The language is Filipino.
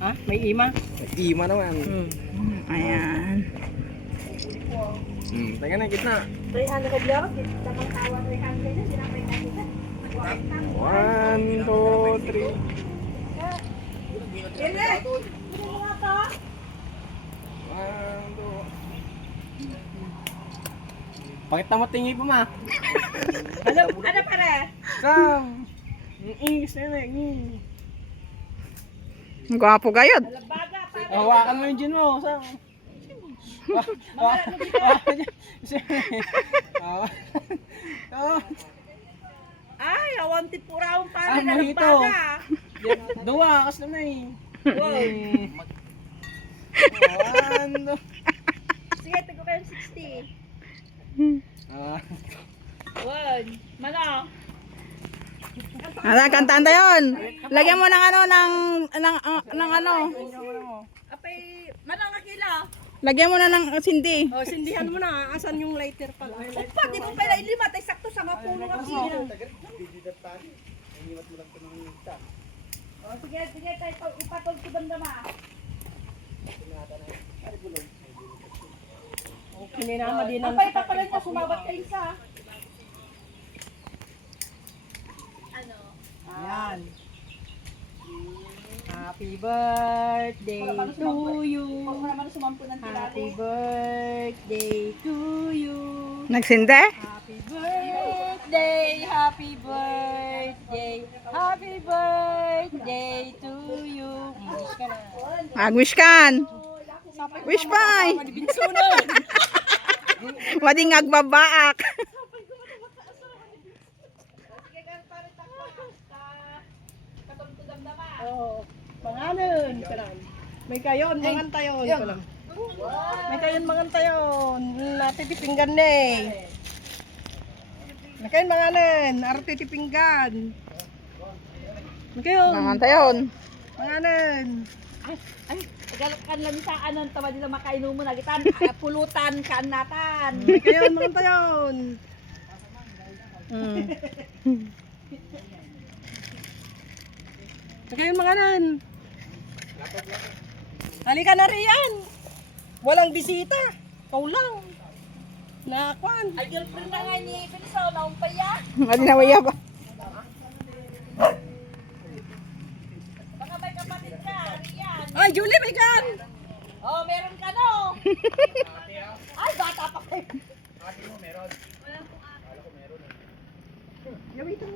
Ha? May ima? Ima naman. Ayan. Teka na, gitna. 300 lang. Tamang tawa 300 na. Sinapay na kita. 1, 2, 3. Kene! Hindi mo nga to? 1, 2. Pakita mo tingi pa, ma. Ano pare? Sam! Ingis na yun, Gwapo kayo. Labaga pare. hawakan mo yung gin mo, Sam. Hawakan niya. Ay, awanti puraw pare Ah, na mojito. labaga. Dua, kas naman eh. Wow. 1, 2. Sige, tigo kayo 60. One. Mana? Kantanta yun. Lagyan mo ng ano, ng ano. Apay, manang akila. Lagyan mo na ng sindi. Oh, sindihan mo na. Asan yung lighter pala? Opa, di mo pala ilima. Tay sakto sa mga puno ng akila. Oh, sige, tayo ipatol ko damdama. Okay na naman din ang apay pa pala niya, sumabat kayo isa. Ano? Ayan. Happy birthday to you. Happy birthday to you. Nagsindi? Happy birthday, happy birthday, happy birthday to you. Wish ka na. Mag-wish kan. Wish pa. Binsunan. Mading agbabaak. Oo. Pangalan. May kayon, mangan tayon. May kayon, mangan tayon. Natitipinggan na eh. May kayon, manganan. Artitipinggan. May kayon. Nanganta yun. Manganan. Ay, kan lang sa anon tawa nila makainom mo na gitan pulutan kan natan. May kayon, mangan tayon. May kayon, manganan. Halika na riyan. Walang bisita. Ikaw lang. Nakakwan. Ay girlfriend na nga ni Pinso na umpaya. Madi na waya ba? Baka may kapatid ka, riyan. Ay, Julie, may kan. Oh, meron ka no. Ay, bata pa kayo. Gawin ito.